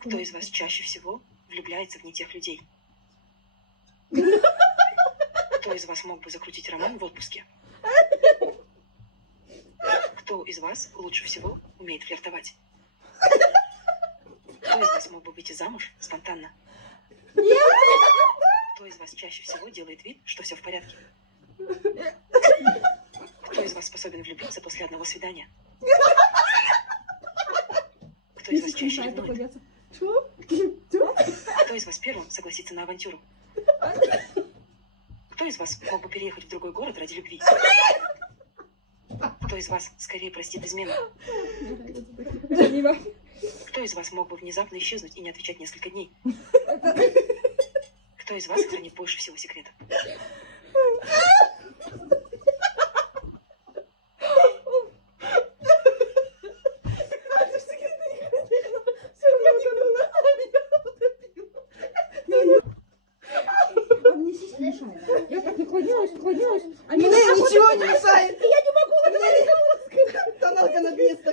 Кто из вас чаще всего влюбляется в не тех людей? Кто из вас мог бы закрутить роман в отпуске? Кто из вас лучше всего умеет флиртовать? Кто из вас мог бы выйти замуж спонтанно? Кто из вас чаще всего делает вид, что все в порядке? Кто из вас способен влюбиться после одного свидания? Кто из вас чаще ревнует? Кто из вас первым согласится на авантюру? Кто из вас мог бы переехать в другой город ради любви? Кто из вас скорее простит измену? Кто из вас мог бы внезапно исчезнуть и не отвечать несколько дней? Кто из вас хранит больше всего секретов? Я так наклонилась. Мне ничего не мешает. Я не могу. Тоналка на место.